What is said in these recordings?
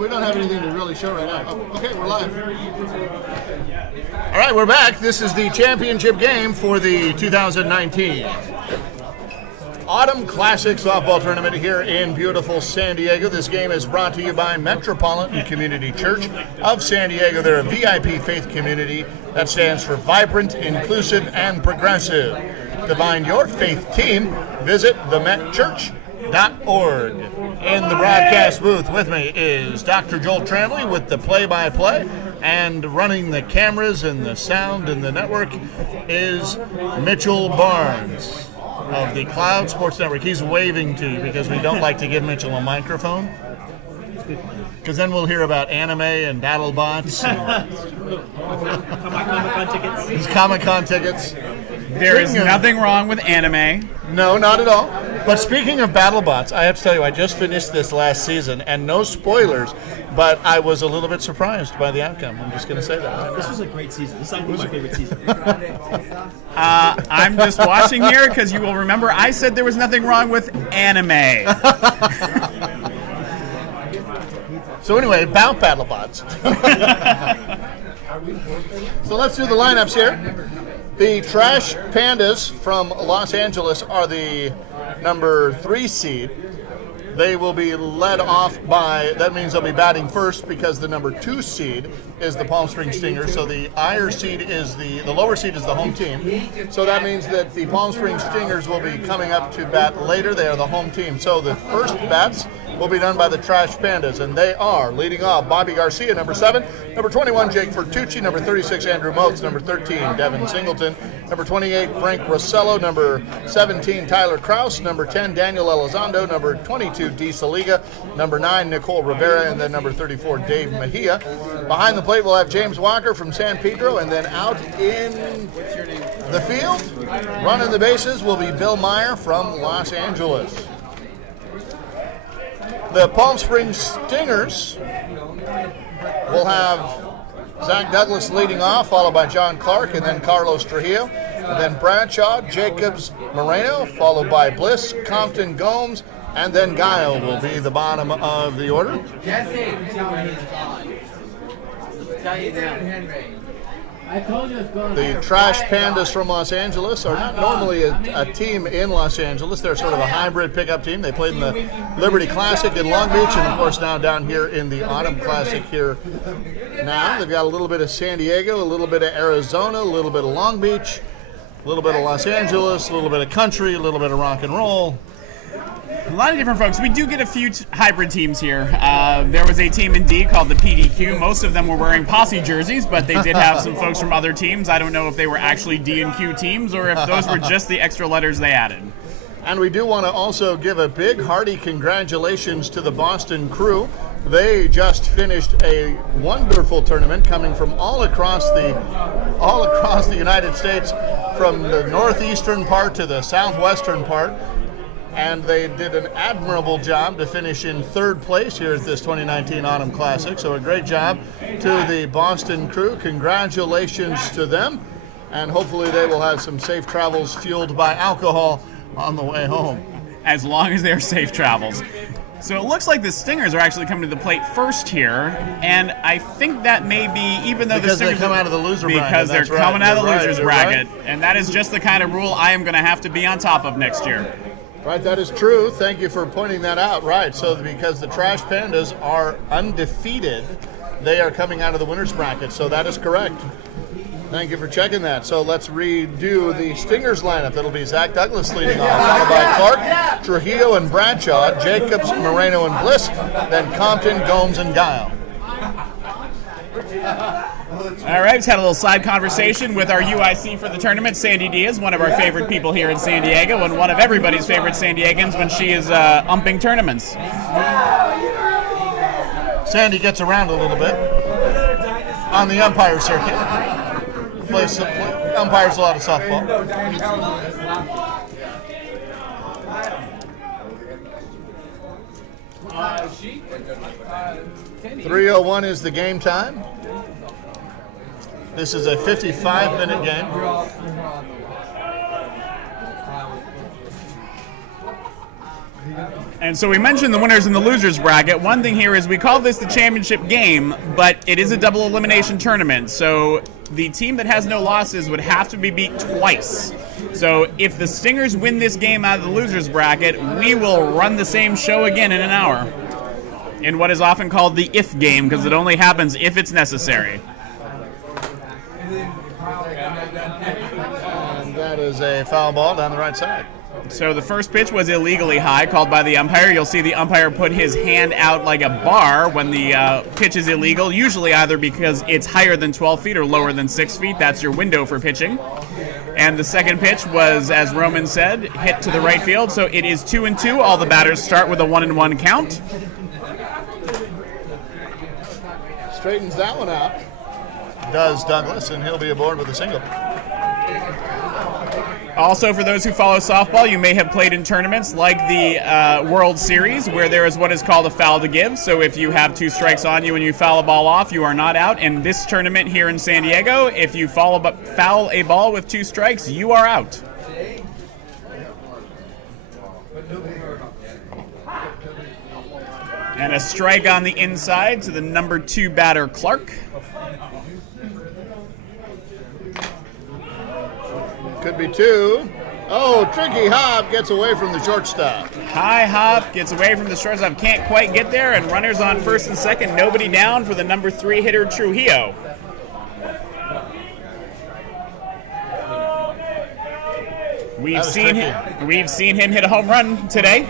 Well, we don't have anything to really show right now. Oh, okay, we're live. All right, we're back. This is the championship game for the 2019 Autumn Classic Softball Tournament here in beautiful San Diego. This game is brought to you by Metropolitan Community Church of San Diego. They're a VIP faith community that stands for vibrant, inclusive, and progressive. To find your faith team, visit themetchurch.org. In the broadcast booth with me is Dr. Joel Tramley with the play-by-play, and running the cameras and the sound and the network is Mitchell Barnes of the Cloud Sports Network. He's waving to you because we don't like to give Mitchell a microphone, because then we'll hear about anime and BattleBots. His Comic-Con tickets. There is nothing wrong with anime. No, not at all. But speaking of BattleBots, I have to tell you, I just finished this last season, and no spoilers, but I was a little bit surprised by the outcome. I'm just going to say that. This was a great season. This is my favorite season. I'm just watching here because you will remember I said there was nothing wrong with anime. So anyway, about BattleBots. So let's do the lineups here. The Trash Pandas from Los Angeles are the number 3 seed. They will be led off by, that means they'll be batting first because the number 2 seed is the Palm Springs Stingers. So the higher seed is the lower seed is the home team. So that means that the Palm Springs Stingers will be coming up to bat later. They are the home team. So the first bats will be done by the Trash Pandas, and they are leading off Bobby Garcia, number 7, number 21, Jake Fertucci, number 36, Andrew Motes, number 13, Devin Singleton, number 28, Frank Rossello, number 17, Tyler Kraus, number 10, Daniel Elizondo, number 22, Dee Saliga, number 9, Nicole Rivera, and then number 34, Dave Mejia. Behind the plate, we'll have James Walker from San Pedro, and then out in the field, running the bases, will be Bill Meyer from Los Angeles. The Palm Springs Stingers will have Zach Douglas leading off, followed by John Clark, and then Carlos Trujillo, and then Bradshaw, Jacobs, Moreno, followed by Bliss, Compton, Gomes, and then Guile will be the bottom of the order. The Trash Pandas from Los Angeles are not normally a team in Los Angeles. They're sort of a hybrid pickup team. They played in the Liberty Classic in Long Beach, and of course now down here in the Autumn Classic here now. They've got a little bit of San Diego, a little bit of Arizona, a little bit of Long Beach, a little bit of Los Angeles, a little bit of country, a little bit of rock and roll. A lot of different folks. We do get a few hybrid teams here. There was a team in D called the PDQ. Most of them were wearing Posse jerseys, but they did have some folks from other teams. I don't know if they were actually D and Q teams or if those were just the extra letters they added. And we do want to also give a big hearty congratulations to the Boston crew. They just finished a wonderful tournament coming from all across the United States, from the northeastern part to the southwestern part. And they did an admirable job to finish in 3rd place here at this 2019 Autumn Classic. So a great job to the Boston crew. Congratulations to them. And hopefully they will have some safe travels fueled by alcohol on the way home. As long as they're safe travels. So it looks like the Stingers are actually coming to the plate first here, and I think that may be, even though because the Stingers they come out of the loser bracket. Because they're coming out of the losers bracket, right. And that is just the kind of rule I am going to have to be on top of next year. Right, that is true. Thank you for pointing that out. Right, so because the Trash Pandas are undefeated, they are coming out of the winners bracket, so that is correct. Thank you for checking that. So let's redo the Stingers lineup. That'll be Zach Douglas leading off, followed by Clark, Trujillo, and Bradshaw, Jacobs, Moreno, and Bliss, then Compton, Gomes, and Guile. All right, just had a little side conversation with our UIC for the tournament, Sandy Diaz, one of our favorite people here in San Diego, and one of everybody's favorite San Diegans when she is umping tournaments. Sandy gets around a little bit on the umpire circuit. Umpires a lot of softball. 3:01 is the game time. This is a 55-minute game. And so we mentioned the winners and the losers bracket. One thing here is we call this the championship game, but it is a double elimination tournament. So the team that has no losses would have to be beat twice. So if the Stingers win this game out of the losers bracket, we will run the same show again in an hour in what is often called the if game, because it only happens if it's necessary. And that is a foul ball down the right side. So the first pitch was illegally high, called by the umpire. You'll see the umpire put his hand out like a bar when the pitch is illegal, usually either because it's higher than 12 feet or lower than 6 feet. That's your window for pitching. And the second pitch was, as Roman said, hit to the right field. So it is 2-2. All the batters start with a 1-1 count. Straightens that one out. Does Douglas, and he'll be aboard with a single. Also, for those who follow softball, you may have played in tournaments like the World Series, where there is what is called a foul to give. So if you have 2 strikes on you and you foul a ball off, you are not out. In this tournament here in San Diego, if you foul a ball with 2 strikes, you are out. And a strike on the inside to the number 2 batter, Clark. Could be 2. Oh, tricky hop gets away from the shortstop. High hop gets away from the shortstop, can't quite get there, and runners on first and second, nobody down for the number 3 hitter, Trujillo. We've seen him hit a home run today.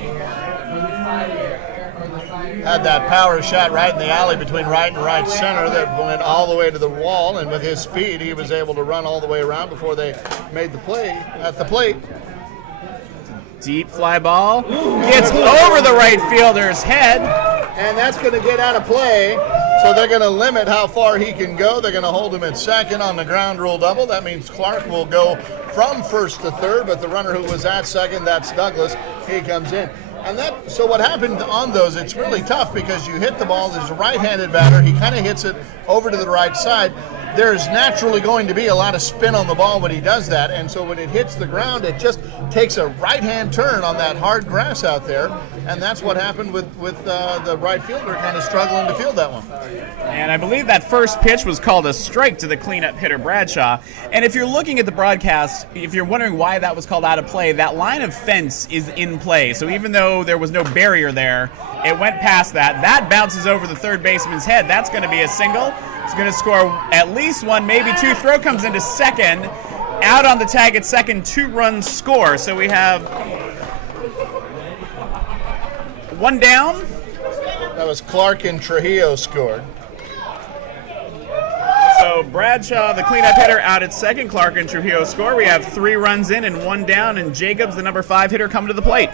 Had that power shot right in the alley between right and right center that went all the way to the wall, and with his speed, he was able to run all the way around before they made the play at the plate. Deep fly ball. Gets over the right fielder's head. And that's going to get out of play, so they're going to limit how far he can go. They're going to hold him at second on the ground rule double. That means Clark will go from first to third, but the runner who was at second, that's Douglas, he comes in. And so what happened on those, it's really tough because you hit the ball, there's a right-handed batter, he kind of hits it over to the right side. There's naturally going to be a lot of spin on the ball when he does that, and so when it hits the ground, it just takes a right-hand turn on that hard grass out there, and that's what happened with the right fielder kind of struggling to field that one. And I believe that first pitch was called a strike to the cleanup hitter, Bradshaw. And if you're looking at the broadcast, if you're wondering why that was called out of play, that line of fence is in play. So even though there was no barrier there, it went past that. That bounces over the third baseman's head. That's going to be a single. He's going to score at least 1, maybe 2. Throw comes into second. Out on the tag at second, 2-run score. So we have 1 down. That was Clark and Trujillo scored. So Bradshaw, the cleanup hitter, out at second. Clark and Trujillo score. We have 3 runs in and 1 down, and Jacobs, the number 5 hitter, coming to the plate.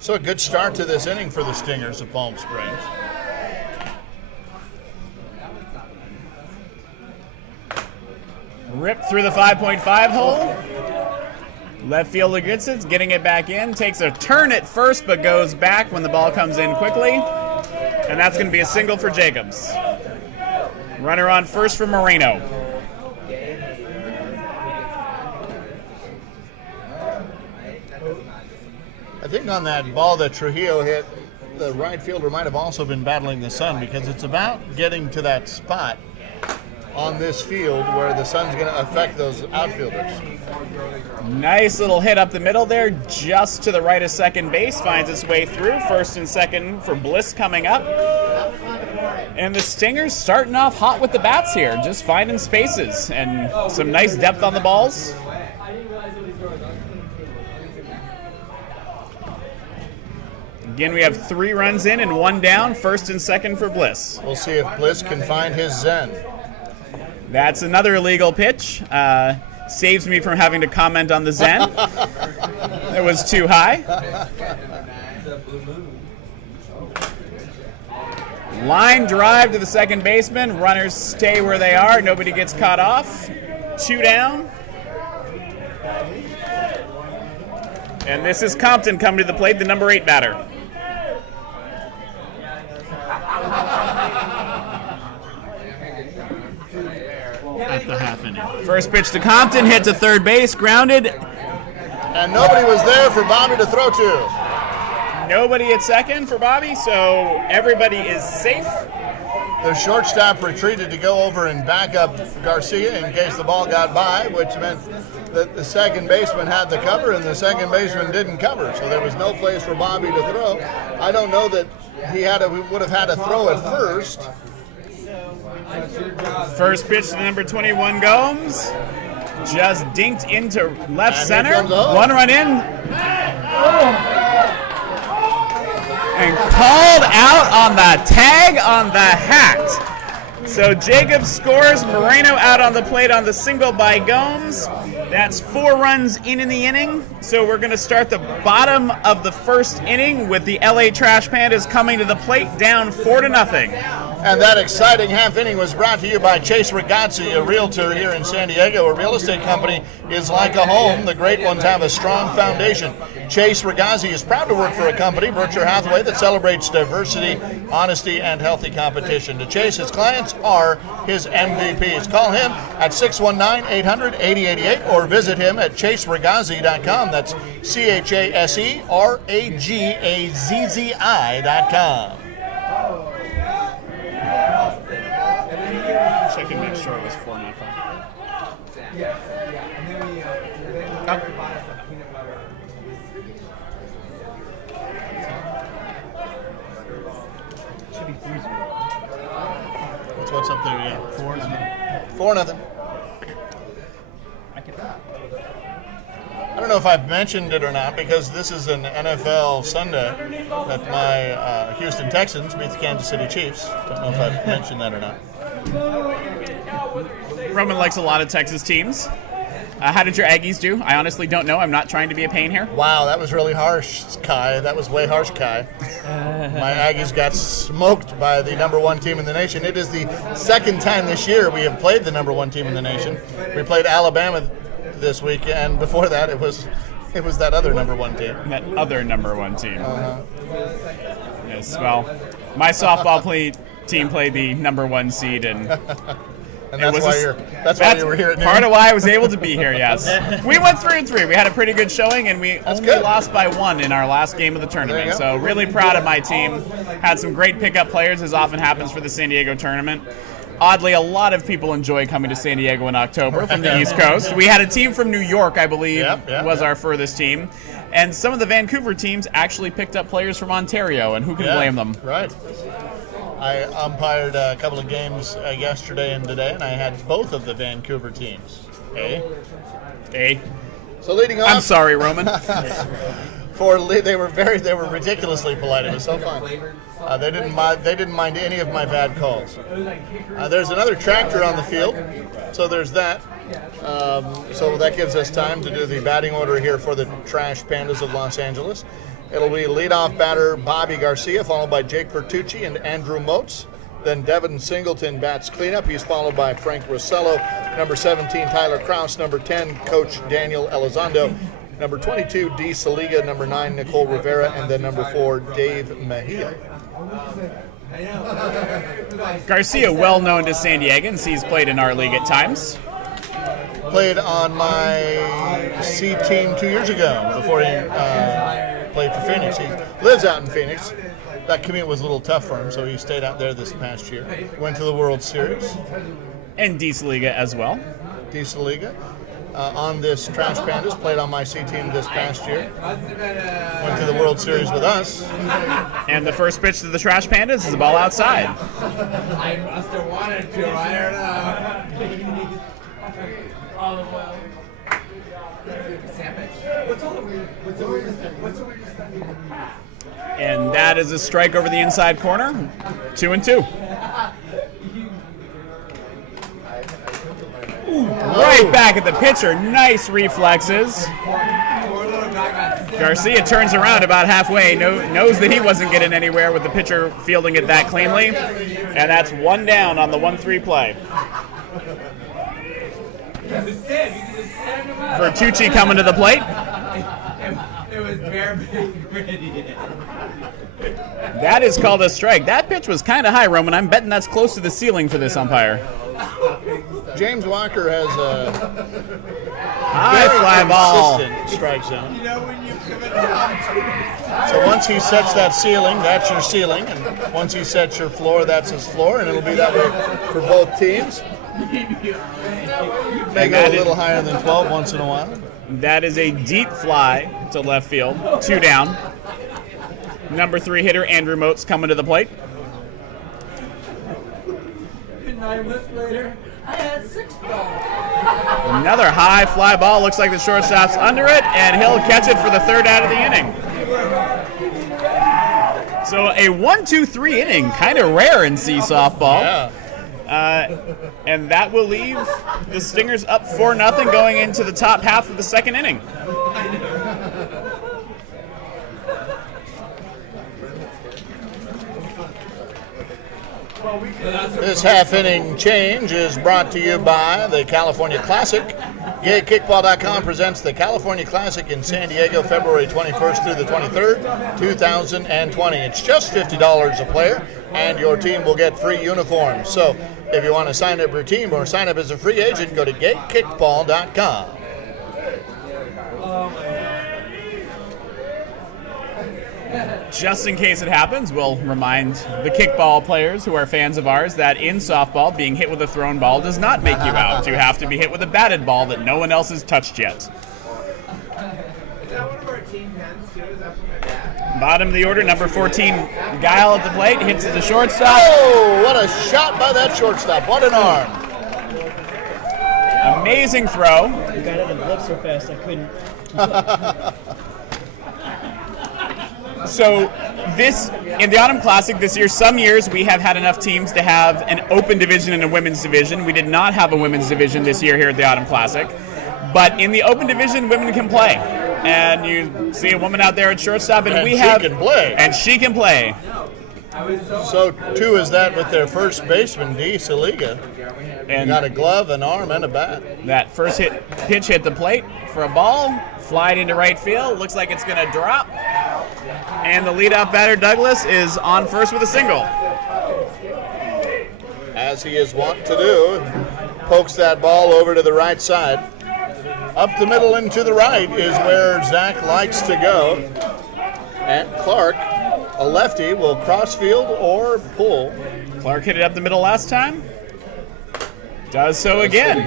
So a good start to this inning for the Stingers of Palm Springs. Ripped through the 5.5 hole. Left fielder gets it, getting it back in. Takes a turn at first, but goes back when the ball comes in quickly. And that's going to be a single for Jacobs. Runner on first for Moreno. I think on that ball that Trujillo hit, the right fielder might have also been battling the sun, because it's about getting to that spot on this field where the sun's going to affect those outfielders. Nice little hit up the middle there, just to the right of second base. Finds its way through. First and second for Bliss coming up. And the Stingers starting off hot with the bats here, just finding spaces and some nice depth on the balls. Again, we have 3 runs in and 1 down, first and second for Bliss. We'll see if Bliss can find his zen. That's another illegal pitch. Saves me from having to comment on the zen. It was too high. Line drive to the second baseman. Runners stay where they are. Nobody gets caught off. 2 down. And this is Compton coming to the plate, the number 8 batter. At the half inning. First pitch to Compton, hit to third base, grounded. And nobody was there for Bobby to throw to. Nobody at second for Bobby, so everybody is safe. The shortstop retreated to go over and back up Garcia in case the ball got by, which meant that the second baseman had the cover and the second baseman didn't cover, so there was no place for Bobby to throw. I don't know that he would have had to throw at first. First pitch to number 21 Gomes. Just dinked into left And center. here comes the home. One run in. And called out on the tag on the hat. So Jacobs scores. Moreno out on the plate on the single by Gomes. That's 4 runs in the inning. So we're going to start the bottom of the first inning with the LA Trash Pandas coming to the plate down 4-0. And that exciting half inning was brought to you by Chase Ragazzi, a realtor here in San Diego. A real estate company is like a home. The great ones have a strong foundation. Chase Ragazzi is proud to work for a company, Berkshire Hathaway, that celebrates diversity, honesty, and healthy competition. To Chase, his clients are his MVPs. Call him at 619-800-8088 or visit him at chaseragazzi.com. That's ChaseRagazzi.com. Check and make sure it was 4-0. Should be 3-0. What's up there? Yeah, 4-0. 4-0. I don't know if I've mentioned it or not because this is an NFL Sunday that my Houston Texans beat the Kansas City Chiefs. Don't know if I've mentioned that or not. Roman likes a lot of Texas teams. How did your Aggies do? I honestly don't know. I'm not trying to be a pain here. Wow, that was really harsh, Kai. That was way harsh, Kai. My Aggies got smoked by the number 1 team in the nation. It is the second time this year we have played the number 1 team in the nation. We played Alabama this week, and before that it was that other number 1 team. That other number 1 team. Yes, well, my softball team played the number 1 seed, and And that's why you were here at noon. Part of why I was able to be here, yes. We went 3-3. We had a pretty good showing, and we only good. lost by 1 in our last game of the tournament. So really proud of my team. Had some great pickup players, as often happens for the San Diego tournament. Oddly, a lot of people enjoy coming to San Diego in October from the East Coast. We had a team from New York, I believe, was our furthest team. And some of the Vancouver teams actually picked up players from Ontario, and who can blame them? Right. I umpired a couple of games yesterday and today, and I had both of the Vancouver teams. So leading off, I'm sorry, Roman. they were ridiculously polite. It was so fun. They didn't mind any of my bad calls. There's another tractor on the field, so there's that. So that gives us time to do the batting order here for the Trash Pandas of Los Angeles. It'll be leadoff batter Bobby Garcia, followed by Jake Bertucci and Andrew Moats. Then Devin Singleton bats cleanup. He's followed by Frank Rossello, number 17 Tyler Kraus, number 10 Coach Daniel Elizondo, number 22 D. Saliga, number 9 Nicole Rivera, and then number 4 Dave Mejia. Garcia, well known to San Diegans. He's played in our league at times. Played on my C team 2 years ago before he played for Phoenix. He lives out in Phoenix. That commute was a little tough for him, so he stayed out there this past year. Went to the World Series. And Dieseliga as well. Dieseliga. On this Trash Pandas, played on my C team this past year. Went to the World Series with us. And the first pitch to the Trash Pandas is a ball outside. I must have wanted to, I don't know. And that is a strike over the inside corner. 2-2. Right back at the pitcher. Nice reflexes. Garcia turns around about halfway, knows that he wasn't getting anywhere with the pitcher fielding it that cleanly. And that's 1 down on the 1-3 play. Bertucci coming to the plate. It was bare gritty. That is called a strike. That pitch was kind of high, Roman. I'm betting that's close to the ceiling for this umpire. James Walker has High fly ball. Consistent strike zone. So once he sets that ceiling, that's your ceiling, and once he sets your floor, that's his floor, and it'll be that way for both teams. May go a little higher than 12 once in a while. That is a deep fly to left field. 2 down. Number 3 hitter Andrew Moats coming to the plate. 9 months later, I had 6 balls. Another high fly ball. Looks like the shortstop's under it, and he'll catch it for the 3rd out of the inning. So a 1-2-3 inning, kind of rare in C softball. Yeah. And that will leave the Stingers up 4-0 going into the top half of the 2nd inning. This half-inning change is brought to you by the California Classic. GayKickball.com presents the California Classic in San Diego, February 21st through the 23rd, 2020. It's just $50 a player, and your team will get free uniforms. So if you want to sign up for your team or sign up as a free agent, go to GayKickball.com. Just in case it happens, we'll remind the kickball players who are fans of ours that in softball, being hit with a thrown ball does not make you out. You have to be hit with a batted ball that no one else has touched yet. Is that one of our team pens too? Is that from my dad? Bottom of the order, number 14, Guile at the plate, hits the shortstop. Oh, what a shot by that shortstop. What an arm. Amazing throw. I got it in the glove so fast I couldn't. So this, in the Autumn Classic this year, some years we have had enough teams to have an open division and a women's division. We did not have a women's division this year here at the Autumn Classic. But in the open division, women can play. And you see a woman out there at shortstop, and we have... she can play. And she can play. So, too, is that with their first baseman, D. Saliga. And got a glove, an arm, and a bat. that first pitch hit the plate for a ball, flied into right field. Looks like it's going to drop. And the leadoff batter, Douglas, is on first with a single. As he is wont to do, pokes that ball over to the right side. Up the middle and to the right is where Zach likes to go. And Clark, a lefty, will cross field or pull. Clark hit it up the middle last time. Does so again.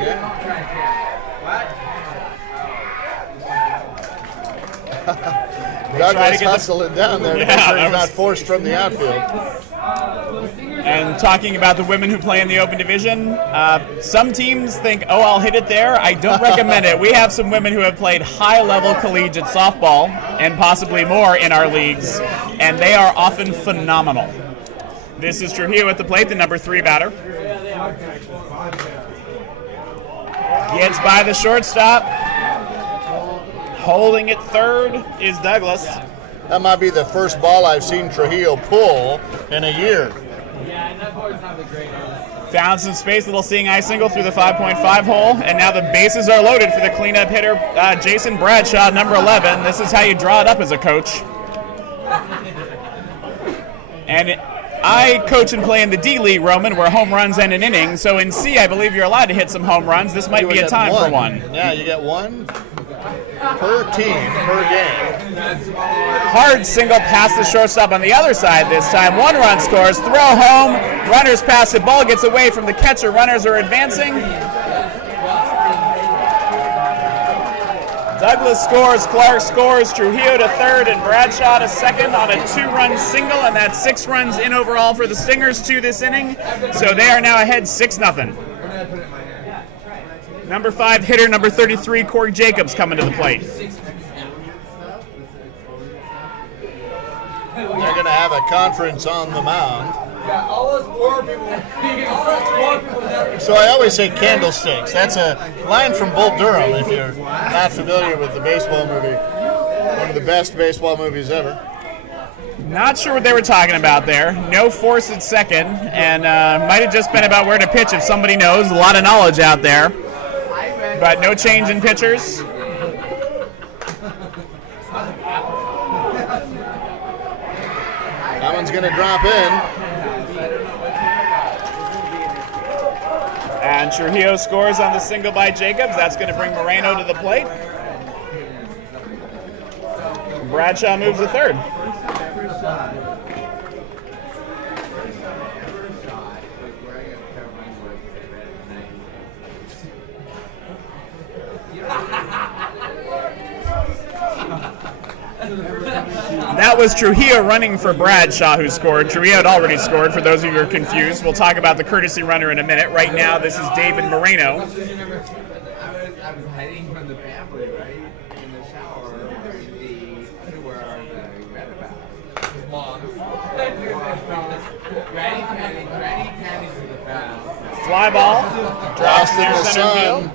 Douglas hustling down there to make sure he's not forced from the outfield. And talking about the women who play in the open division, some teams think, oh, I'll hit it there. I don't recommend it. We have some women who have played high-level collegiate softball and possibly more in our leagues, and they are often phenomenal. This is Trujillo at the plate, the number 3 batter. Gets by the shortstop. Holding it third is Douglas. That might be the first ball I've seen Trujillo pull in a year. Found some space, little seeing eye single through the 5.5 hole, and now the bases are loaded for the cleanup hitter, Jason Bradshaw, number 11. This is how you draw it up as a coach. And I coach and play in the D League, Roman, where home runs end an inning. So in C, I believe you're allowed to hit some home runs. This might be a time for one. Yeah, you get one per team, per game. Hard single past the shortstop on the other side this time. 1 run scores, throw home, runners pass it, ball gets away from the catcher, runners are advancing. Douglas scores, Clark scores, Trujillo to third, and Bradshaw to second on a 2-run single, and that's 6 runs in overall for the Stingers to this inning. So they are now ahead 6-0. Number 5 hitter, number 33, Corey Jacobs coming to the plate. They're going to have a conference on the mound. Yeah, all those poor people. So I always say candlesticks. That's a line from Bull Durham, if you're not familiar with the baseball movie. One of the best baseball movies ever. Not sure what they were talking about there. No force at second, and might have just been about where to pitch if somebody knows. A lot of knowledge out there. But no change in pitchers. That one's going to drop in. As And Trujillo scores on the single by Jacobs. That's going to bring Moreno to the plate. Bradshaw moves to third. That was Trujillo running for Bradshaw, who scored. Trujillo had already scored, for those of you who are confused. We'll talk about the courtesy runner in a minute. Right now, this is David Moreno. I was hiding from the family, right? In the shower, wearing the underwear that I read about. His mom. Granny panties to the bath. Fly ball. Drops in the near center sun. field.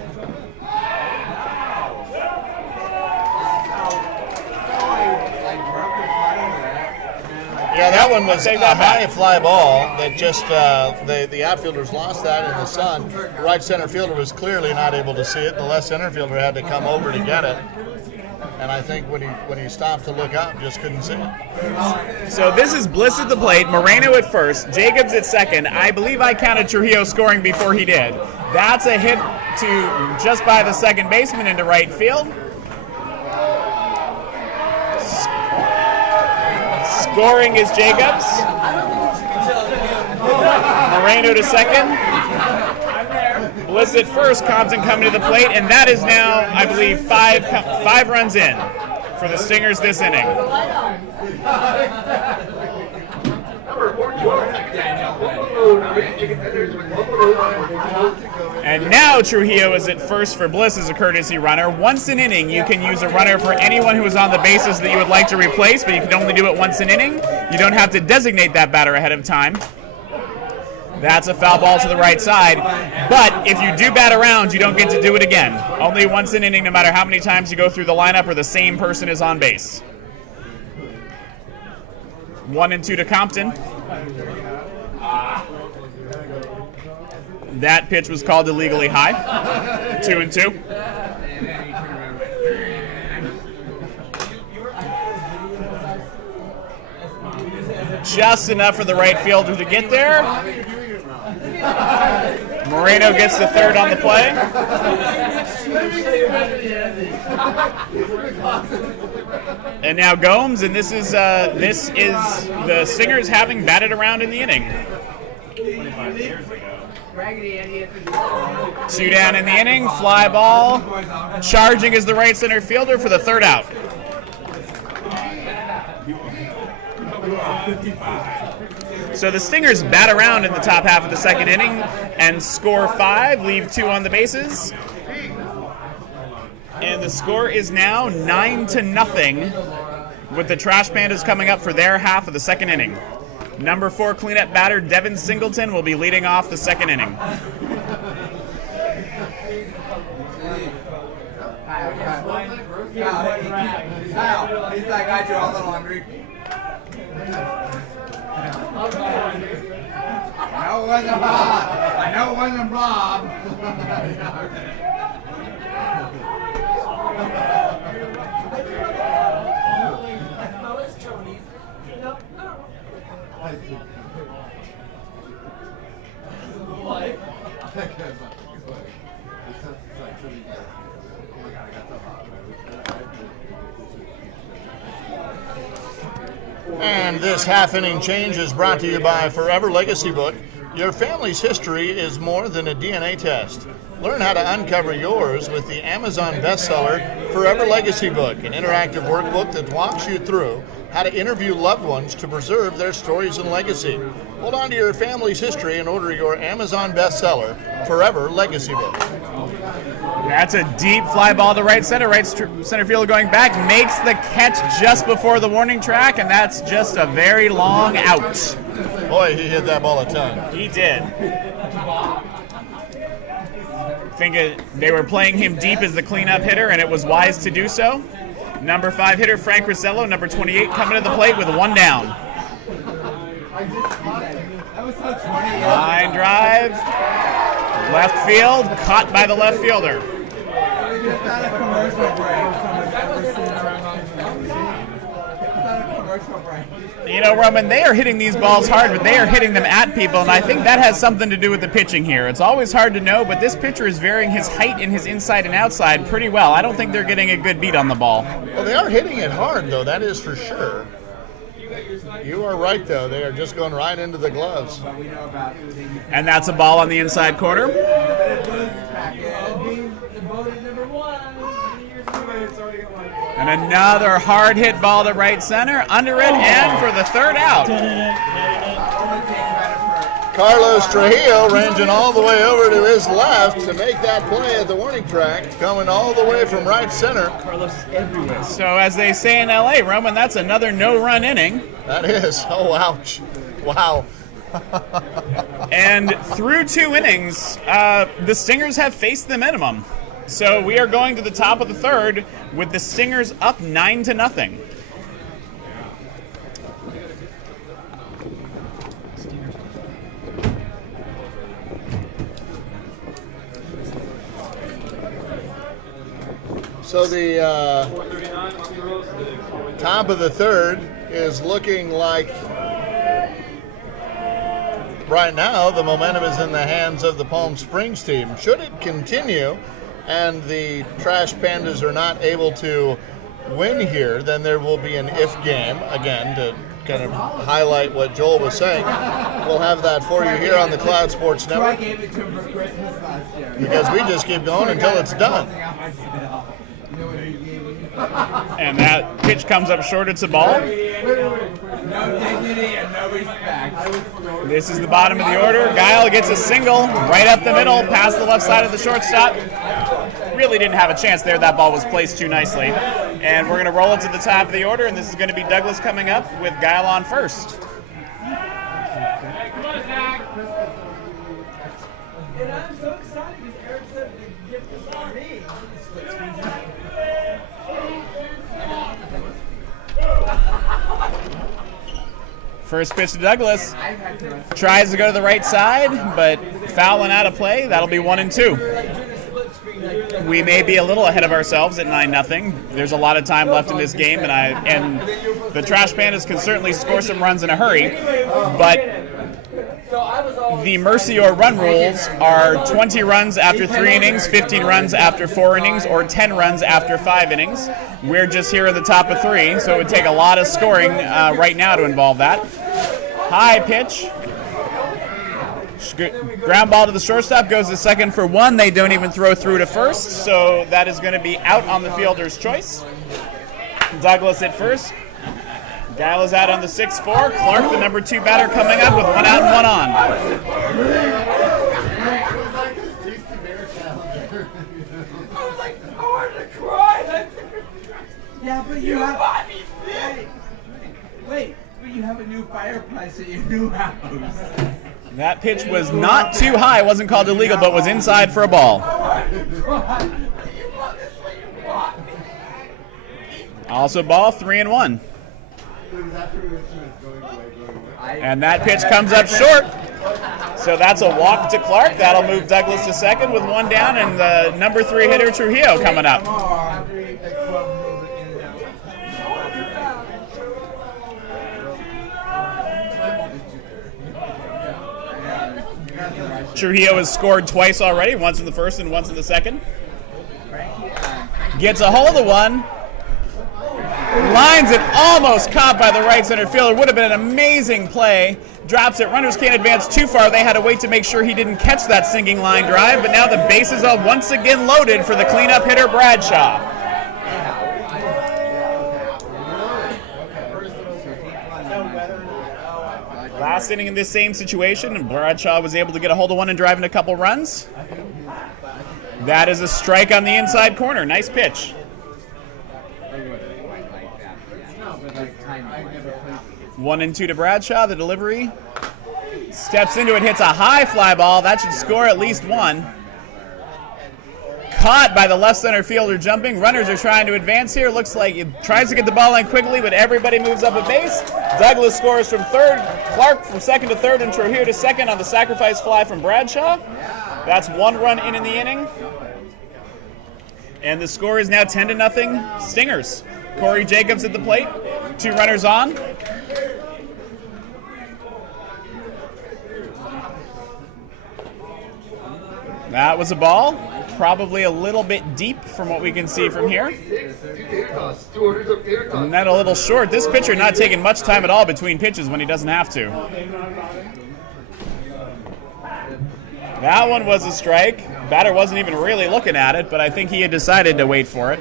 Yeah, that one was a Take that high back. fly ball that just the outfielders lost that in the sun. The right center fielder was clearly not able to see it. The left center fielder had to come over to get it. And I think when he stopped to look up, just couldn't see it. So this is Bliss at the plate, Moreno at first, Jacobs at second. I believe I counted Trujillo scoring before he did. That's a hit to just by the second baseman into right field. Scoring is Jacobs. Moreno to second. Bliss at first, Compton coming to the plate, and that is now, I believe, five runs in for the Stingers this inning. And now Trujillo is at first for Bliss as a courtesy runner. Once an inning, you can use a runner for anyone who is on the bases that you would like to replace, but you can only do it once an inning. You don't have to designate that batter ahead of time. That's a foul ball to the right side. But if you do bat around, you don't get to do it again. Only once an inning, no matter how many times you go through the lineup or the same person is on base. 1-2 to Compton. That pitch was called illegally high. 2-2. Just enough for the right fielder to get there. Moreno gets the third on the play. And now Gomes, and this is the Stingers having batted around in the inning. 2 down in the inning, fly ball. Charging is the right center fielder for the third out. So the Stingers bat around in the top half of the second inning and score 5, leave 2 on the bases. And the score is now 9-0 with the Trash Pandas coming up for their half of the second inning. Number 4 cleanup batter Devin Singleton will be leading off the second inning. Kyle, he's like, I do all the laundry. I know it wasn't Bob. I know it wasn't Bob. And this half-inning change is brought to you by Forever Legacy Book. Your family's history is more than a DNA test. Learn how to uncover yours with the Amazon bestseller Forever Legacy Book, an interactive workbook that walks you through how to interview loved ones to preserve their stories and legacy. Hold on to your family's history and order your Amazon bestseller, Forever Legacy Book. That's a deep fly ball to right center. Right center field going back. Makes the catch just before the warning track, and that's just a very long out. Boy, he hit that ball a ton. He did. I think they were playing him deep as the cleanup hitter, and it was wise to do so. Number 5 hitter Frank Rosello, number 28, coming to the plate with 1 down. Line drive. Left field, caught by the left fielder. commercial break. You know, Roman, they are hitting these balls hard, but they are hitting them at people, and I think that has something to do with the pitching here. It's always hard to know, but this pitcher is varying his height and his inside and outside pretty well. I don't think they're getting a good beat on the ball. Well, they are hitting it hard, though. That is for sure. You are right, though. They are just going right into the gloves. And that's a ball on the inside corner. And another hard hit ball to right center, under it, and for the third out. Carlos Trujillo ranging all the way over to his left to make that play at the warning track, coming all the way from right center. Carlos is everywhere. So as they say in LA, Roman, that's another no-run inning. That is. Oh, ouch. Wow. And through 2 innings, the Stingers have faced the minimum. So we are going to the top of the third with the Stingers up 9-0. So the top of the third is looking like, right now, the momentum is in the hands of the Palm Springs team. Should it continue and the Trash Pandas are not able to win here, then there will be an if game, again, to kind of highlight what Joel was saying. We'll have that for you here on the Cloud Sports Network, because we just keep going until it's done. And that pitch comes up short. It's a ball. No dignity and no respect. This is the bottom of the order. Guile gets a single right up the middle, past the left side of the shortstop. Really didn't have a chance there. That ball was placed too nicely. And we're going to roll it to the top of the order, and this is going to be Douglas coming up with Guile on first. And I'm so excited because Eric said the gift is on me. First pitch to Douglas. Tries to go to the right side, but fouling out of play. That'll be 1-2. We may be a little ahead of ourselves at 9-0. There's a lot of time left in this game, and the Trash Pandas can certainly score some runs in a hurry, but the Mercy or run rules are 20 runs after 3 innings, 15 runs after 4 innings, or 10 runs after 5 innings. We're just here at the top of 3, so it would take a lot of scoring right now to involve that. High pitch. Ground ball to the shortstop, goes to second for 1. They don't even throw through to first, so that is going to be out on the fielder's choice. Douglas at first. Guile is out on the 6-4. Clark, the number 2 batter, coming up with 1 out and 1 on. I was like, I wanted to cry. Yeah, but you have. Wait, but you have a new fireplace at your new house. That pitch was not too high, wasn't called illegal, but was inside for a ball. Also ball, 3-1. And that pitch comes up short. So that's a walk to Clark. That'll move Douglas to second with 1 down, and the number 3 hitter, Trujillo, coming up. Trujillo has scored twice already, once in the first and once in the second. Gets a hold of one. Lines it, almost caught by the right center fielder. Would have been an amazing play. Drops it. Runners can't advance too far. They had to wait to make sure he didn't catch that sinking line drive. But now the bases are once again loaded for the cleanup hitter, Bradshaw. Last inning in this same situation, and Bradshaw was able to get a hold of one and drive in a couple runs. That is a strike on the inside corner. Nice pitch. 1-2 to Bradshaw. The delivery. Steps into it, hits a high fly ball. That should score at least 1. Caught by the left center fielder jumping. Runners are trying to advance here. Looks like he tries to get the ball in quickly, but everybody moves up a base. Douglas scores from third. Clark from second to third, and Trujillo to second on the sacrifice fly from Bradshaw. That's 1 run in the inning. And the score is now 10-0 Stingers. Corey Jacobs at the plate. 2 runners on. That was a ball. Probably a little bit deep from what we can see from here. And that a little short. This pitcher not taking much time at all between pitches when he doesn't have to. That one was a strike. Batter wasn't even really looking at it, but I think he had decided to wait for it.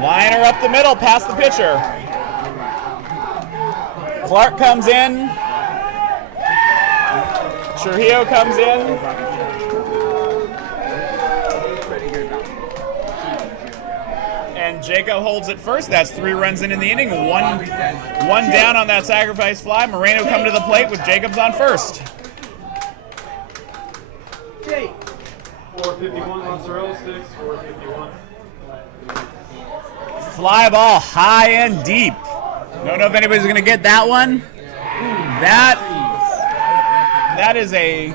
Liner up the middle, past the pitcher. Clark comes in. Trujillo comes in. And Jacob holds it first. That's 3 runs in the inning. One down on that sacrifice fly. Moreno come to the plate with Jacobs on first. 451 mozzarella sticks, 451. Fly ball high and deep. Don't know if anybody's going to get that one. That is a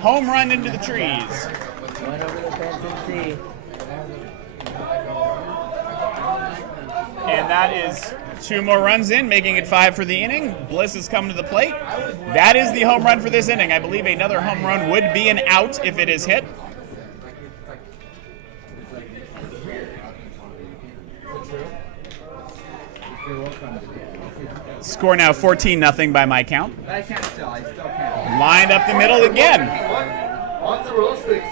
home run into the trees. One over the fence and see. And that is 2 more runs in, making it 5 for the inning. Bliss has come to the plate. That is the home run for this inning. I believe another home run would be an out if it is hit. Score now 14-0 by my count. I can't still. I still can't. Lined up the middle again. Mozzarella sticks.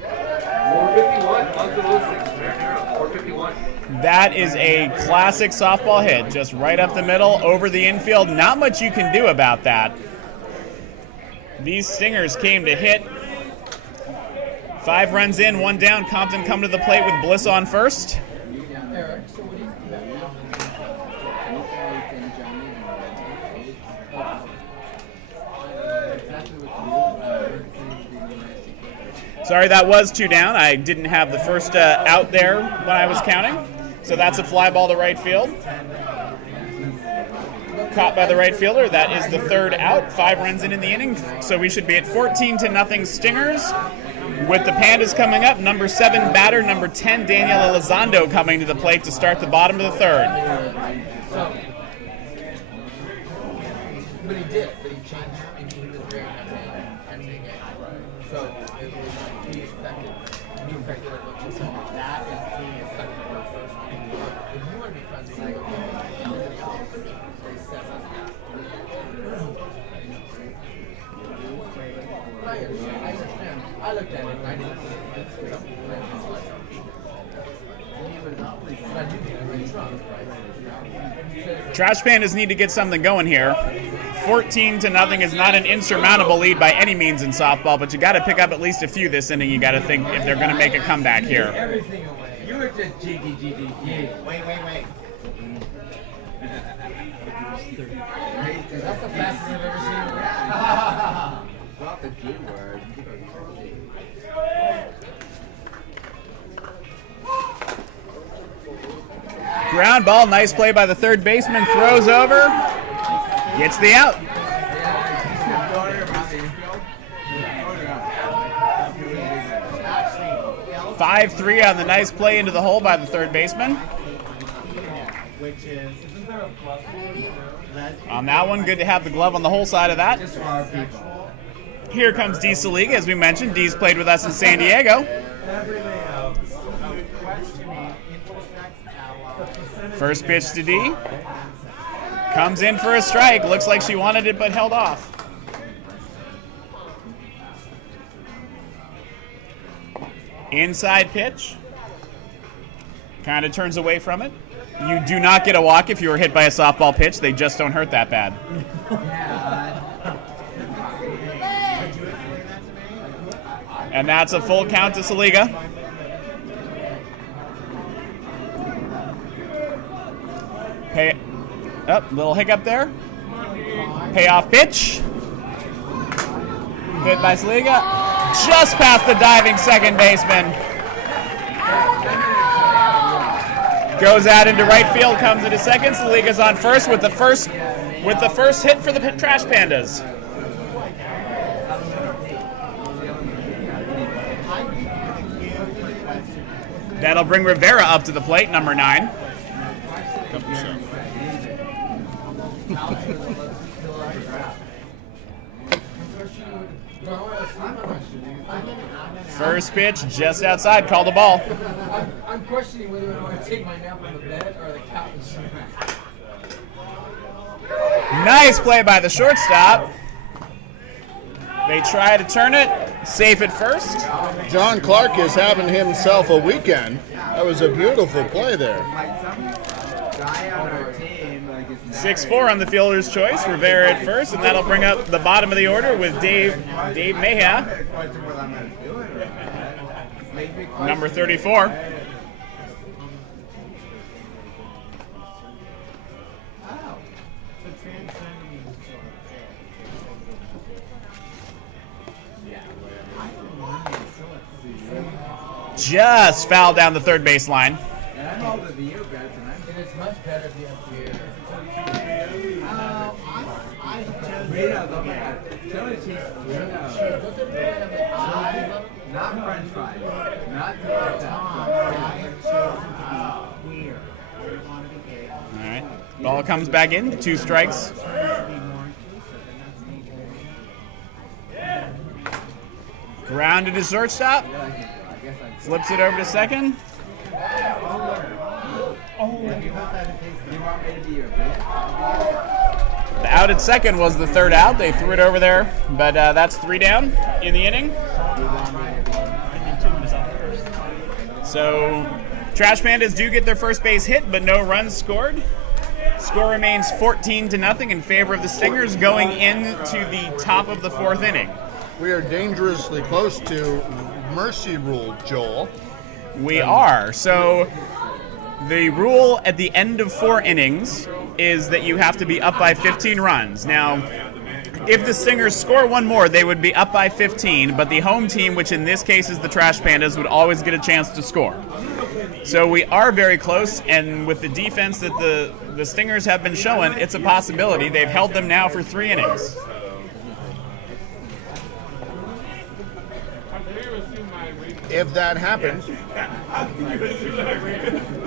451 mozzarella sticks. 451. That is a classic softball hit. Just right up the middle, over the infield. Not much you can do about that. These Stingers came to hit. 5 runs in, 1 down. Compton come to the plate with Bliss on first. Sorry, that was 2 down. I didn't have the first out there when I was counting. So that's a fly ball to right field. Caught by the right fielder. That is the 3rd out. 5 runs in the inning. So we should be at 14-0 Stingers. With the Pandas coming up, number 7 batter, number 10 Daniel Elizondo coming to the plate to start the bottom of the 3rd. But he did. But he changed. He was very ending it. So it was he expected. He expected what you saw. That and seeing a second or first. If you want to be friends with like somebody else, they set us up. I understand. I looked at it and I didn't see it. Trash Pandas need to get something going here. 14-0 is not an insurmountable lead by any means in softball, but you got to pick up at least a few this inning. You got to think if they're going to make a comeback here. Everything away. You were just jiggy. Wait. That's the fastest I've ever seen. Drop the G word. Ground ball, nice play by the 3rd baseman, throws over, gets the out. 5-3 on the nice play into the hole by the 3rd baseman. On that one, good to have the glove on the whole side of that. Here comes D. Saliga, as we mentioned. D's played with us in San Diego. First pitch to D. Comes in for a strike. Looks like she wanted it but held off. Inside pitch. Kind of turns away from it. You do not get a walk if you were hit by a softball pitch. They just don't hurt that bad. And that's a full count to Saliga. Little hiccup there. Payoff pitch. Hit by Saliga. Just past the diving second baseman. Goes out into right field, comes into second. Saliga's on first with the first hit for the Trash Pandas. That'll bring Rivera up to the plate, number 9. First pitch just outside. Call the ball. I'm questioning whether I want to take my nap on the bed or the couch. Nice play by the shortstop. They try to turn it. Safe at first. John Clark is having himself a weekend. That was a beautiful play there. 6-4 on the fielder's choice. Rivera at first, and that'll bring up the bottom of the order with Dave Mejia, number 34. Just fouled down the third base line. It is much better if you have beer. Not French fries. Not All right. Ball comes back in. 2 strikes. Grounded to shortstop. Flips it over to second. The out at second was the third out. They threw it over there, but that's 3 down in the inning. So Trash Pandas do get their first base hit, but no runs scored. Score remains 14-0 in favor of the Stingers going into the top of the 4th inning. We are dangerously close to mercy rule, Joel. We are. So the rule at the end of 4 innings is that you have to be up by 15 runs. Now, if the Stingers score 1 more, they would be up by 15, but the home team, which in this case is the Trash Pandas, would always get a chance to score. So we are very close, and with the defense that the Stingers have been showing, it's a possibility. They've held them now for 3 innings. If that happens,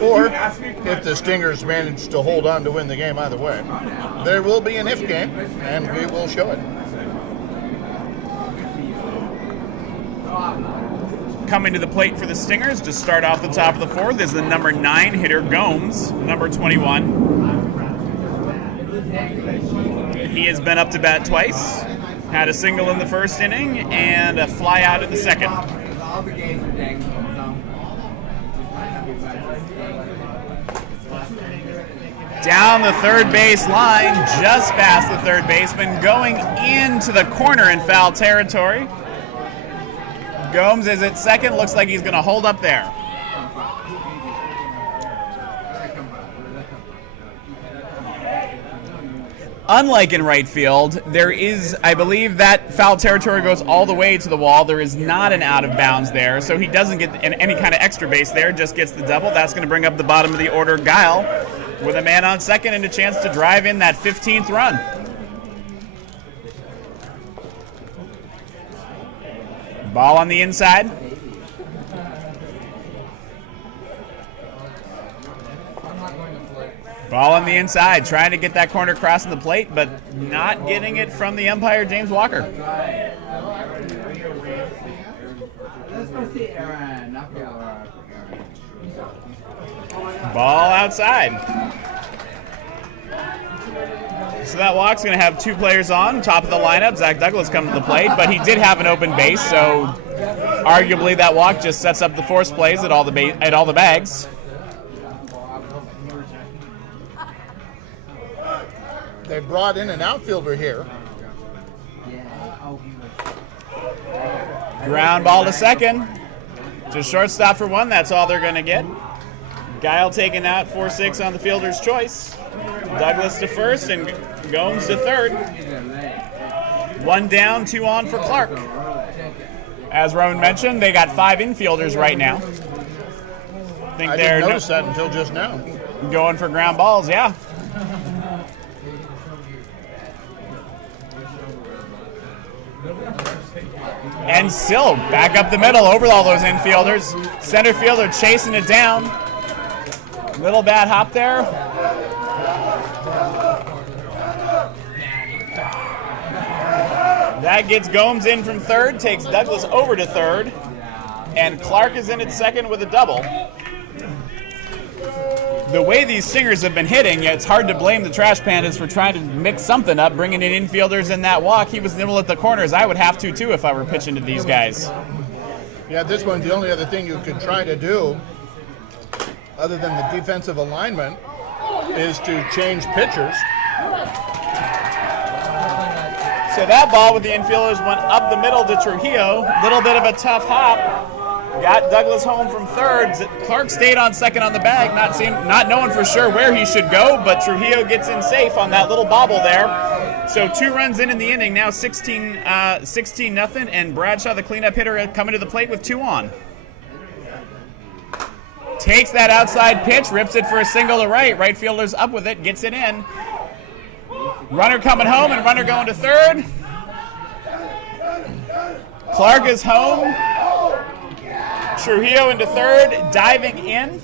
or if the Stingers manage to hold on to win the game either way, there will be an if game, and we will show it. Coming to the plate for the Stingers to start off the top of the 4th is the number 9 hitter, Gomes, number 21. He has been up to bat twice, had a single in the first inning, and a fly out in the second. Down the third base line, just past the third baseman, going into the corner in foul territory. Gomes is at second, looks like he's going to hold up there. Unlike in right field, there is, I believe that foul territory goes all the way to the wall. There is not an out of bounds there, so he doesn't get any kind of extra base there, just gets the double. That's going to bring up the bottom of the order, Guile, with a man on second and a chance to drive in that 15th run. Ball on the inside. Ball on the inside, trying to get that corner crossing the plate, but not getting it from the umpire, James Walker. Ball outside. So that walk's going to have 2 players on, top of the lineup. Zach Douglas coming to the plate, but he did have an open base, so arguably that walk just sets up the force plays at all the bags. They brought in an outfielder here. Ground ball to second. Just shortstop for 1. That's all they're going to get. Guile taken out 4-6 on the fielder's choice. Douglas to first and Gomes to third. 1 down, 2 on for Clark. As Rowan mentioned, they got 5 infielders right now. I didn't notice that until just now. Going for ground balls, yeah. And still back up the middle over all those infielders. Center fielder chasing it down. Little bad hop there. That gets Gomes in from third, takes Douglas over to third, and Clark is in at second with a double. The way these singers have been hitting, it's hard to blame the Trash Pandas for trying to mix something up, bringing in infielders in that walk. He was nibble at the corners. I would have to, too, if I were pitching to these guys. Yeah, this one, the only other thing you could try to do, other than the defensive alignment, is to change pitchers. So that ball with the infielders went up the middle to Trujillo. Little bit of a tough hop. Got Douglas home from third. Clark stayed on second on the bag, not knowing for sure where he should go, but Trujillo gets in safe on that little bobble there. So 2 runs in the inning, now 16-0, and Bradshaw, the cleanup hitter, coming to the plate with 2 on. Takes that outside pitch, rips it for a single to right. Right fielder's up with it, gets it in. Runner coming home and runner going to third. Clark is home. Trujillo into third, diving in.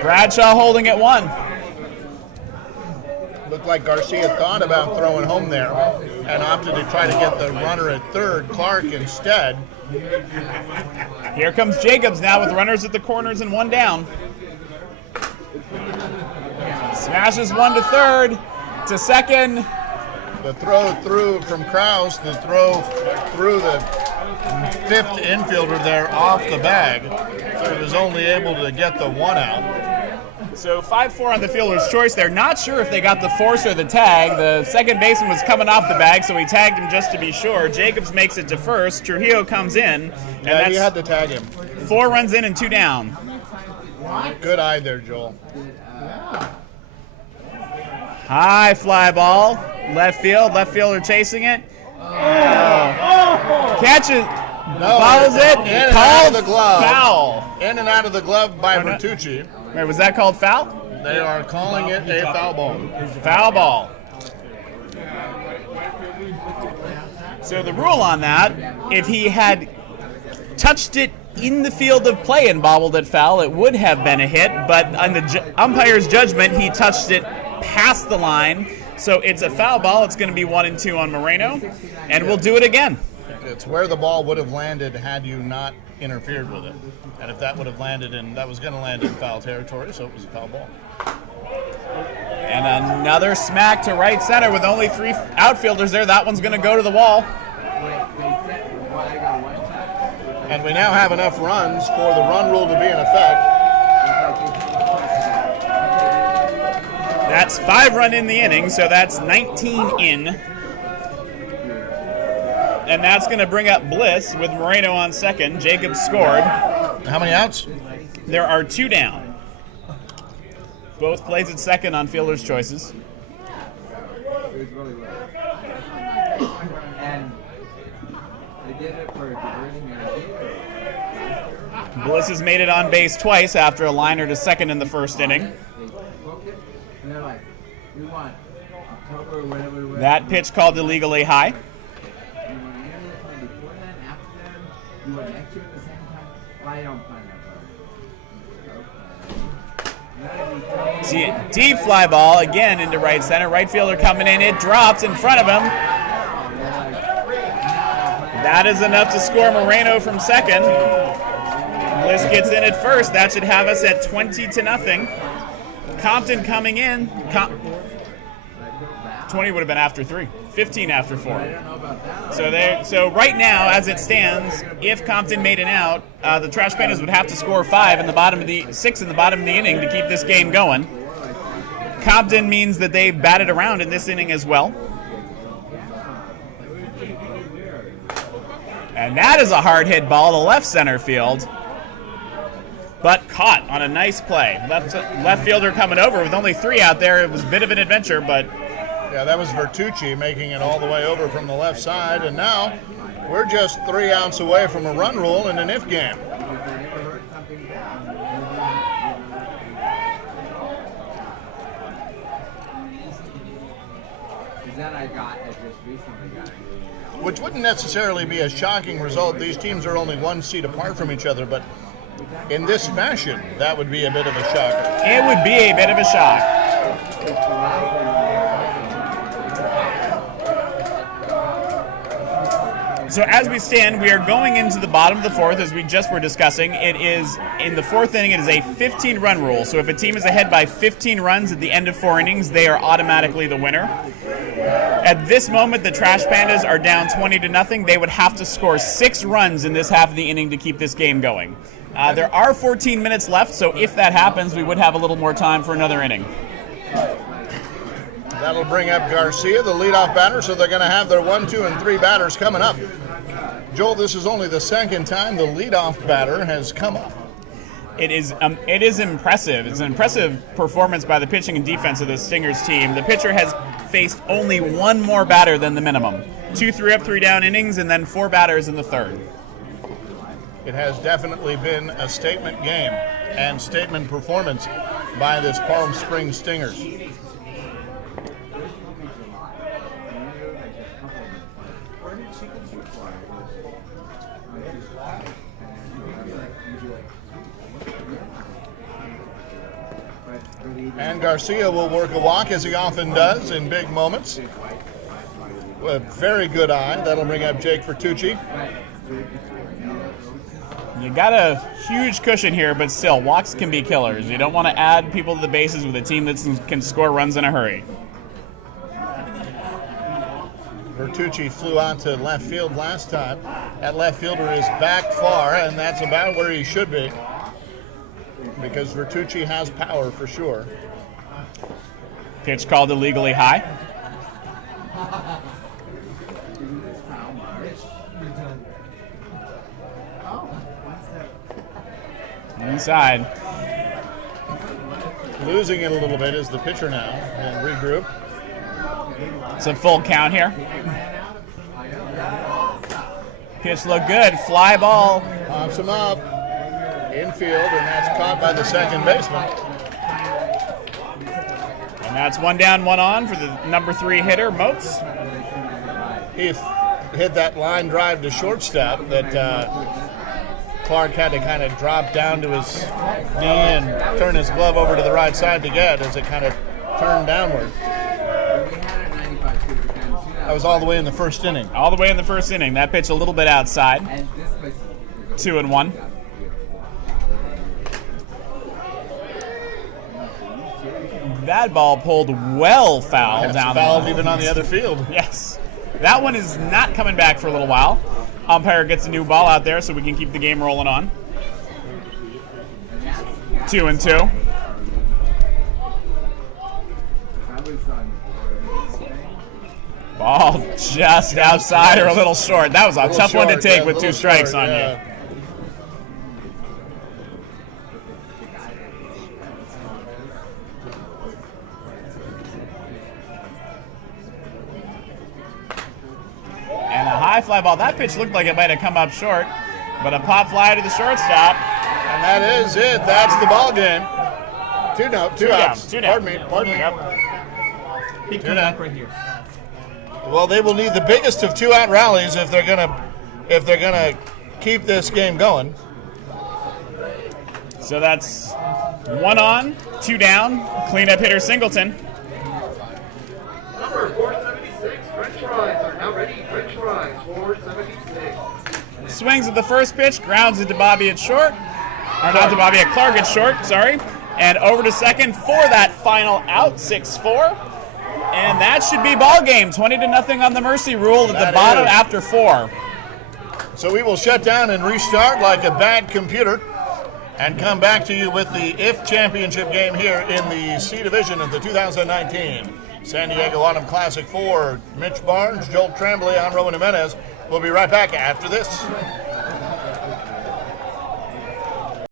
Bradshaw holding at 1. Looked like Garcia thought about throwing home there and opted to try to get the runner at third, Clark, instead. Here comes Jacobs now with runners at the corners and 1 down. Smashes 1 to third, to second. The throw through from Krause, the throw through the 5th infielder there off the bag. So he was only able to get the 1 out. So 5-4 on the fielder's choice there. Not sure if they got the force or the tag. The second baseman was coming off the bag, so he tagged him just to be sure. Jacobs makes it to first. Trujillo comes in. And Yeah, he had to tag him. 4 runs in and 2 down. Good eye there, Joel. High fly ball. Left field. Left fielder chasing it. Catches. No, Follows it. in and out of Called the glove. foul. In and out of the glove by Oh, no. Bertucci. Wait, was that called foul? They are calling it a foul ball. Foul ball. So the rule on that, if he had touched it in the field of play and bobbled it foul, it would have been a hit. But on the umpire's judgment, he touched it past the line. So it's a foul ball. It's going to be 1 and 2 on Moreno. And we'll do it again. It's where the ball would have landed had you not interfered with it. And if that would have landed in, that was going to land in foul territory, so it was a foul ball. And another smack to right center with only 3 outfielders there. That one's going to go to the wall. And we now have enough runs for the run rule to be in effect. That's 5 run in the inning, so that's 19 in. And that's going to bring up Bliss with Moreno on second. Jacobs scored. How many outs? There are 2 down. Both plays at second on fielder's choices. And they did it for diverting energy. Bliss has made it on base twice after a liner to second in the first inning. They booked it, and they're like, we want October or whatever. That pitch called illegally high. You want to before then, after then, you want next year at the same time. Well, I don't plan that. See, deep fly ball again into right center. Right fielder coming in. It drops in front of him. That is enough to score Moreno from second. Bliss gets in at first. That should have us at 20-0. Compton coming in. 20 would have been after 3. 15 after 4. So right now, as it stands, if Compton made an out, the Trash Pandas would have to score 6 in the bottom of the inning to keep this game going. Compton means that they batted around in this inning as well. And that is a hard hit ball to left center field, but caught on a nice play. Left fielder coming over with only 3 out there. It was a bit of an adventure, but Yeah, that was Bertucci making it all the way over from the left side, and now we're just 3 outs away from a run rule in an if game. That I got, I just recently got it. Which wouldn't necessarily be a shocking result. These teams are only 1 seat apart from each other, but in this fashion, that would be a bit of a shocker. it would be a bit of a shock. So as we stand, we are going into the bottom of the fourth, as we just were discussing. It is, in the fourth inning, it is a 15-run rule. So if a team is ahead by 15 runs at the end of 4 innings, they are automatically the winner. At this moment, the Trash Pandas are down 20-0. They would have to score 6 runs in this half of the inning to keep this game going. There are 14 minutes left, so if that happens, we would have a little more time for another inning. That'll bring up Garcia, the leadoff batter, so they're going to have their 1, 2, and 3 batters coming up. Joel, this is only the second time the leadoff batter has come up. It is impressive. It's an impressive performance by the pitching and defense of the Stingers team. The pitcher has faced only 1 more batter than the minimum. 2 3-up, 3 down innings, and then 4 batters in the third. It has definitely been a statement game and statement performance by this Palm Springs Stingers. And Garcia will work a walk, as he often does in big moments. With a very good eye. That'll bring up Jake Vertucci. You got a huge cushion here, but still, walks can be killers. You don't want to add people to the bases with a team that can score runs in a hurry. Vertucci flew out to left field last time. That left fielder is back far, and that's about where he should be, because Vertucci has power for sure. Pitch called illegally high. Inside. Losing it a little bit is the pitcher now, and regroup. It's a full count here. Pitch looked good. Fly ball. Pops him up. Infield, and that's caught by the second baseman. And that's 1 down, 1 on for the number 3 hitter, Moats. He hit that line drive to shortstop that Clark had to kind of drop down to his knee and turn his glove over to the right side to get as it kind of turned downward. That was all the way in the first inning. All the way in the first inning. That pitch a little bit outside. 2-1. That ball pulled well foul down fouled the even on the other field. Yes. That one is not coming back for a little while. Umpire gets a new ball out there so we can keep the game rolling on. 2-2. Ball just outside or a little short. That was a tough one to take with 2 strikes on you. And a high fly ball. That pitch looked like it might have come up short, but a pop fly to the shortstop. And that is it. That's the ball game. 2 outs. 2 down. Pardon me. Yep. Big comeback right here. Well, they will need the biggest of 2-out rallies if they're gonna keep this game going. So that's 1 on, 2 down. Cleanup hitter Singleton. Number 476, French fries are now ready. French fries, 476. Swings at the first pitch, grounds it to Bobby at short. Or not to Bobby, at Clark at short, sorry. And over to second for that final out, 6-4. And that should be ball game. 20-0 on the mercy rule at the bottom after 4. So we will shut down and restart like a bad computer and come back to you with the IF Championship game here in the C Division of the 2019 San Diego Autumn Classic 4. Mitch Barnes, Joel Tremblay, I'm Roman Jimenez. We'll be right back after this.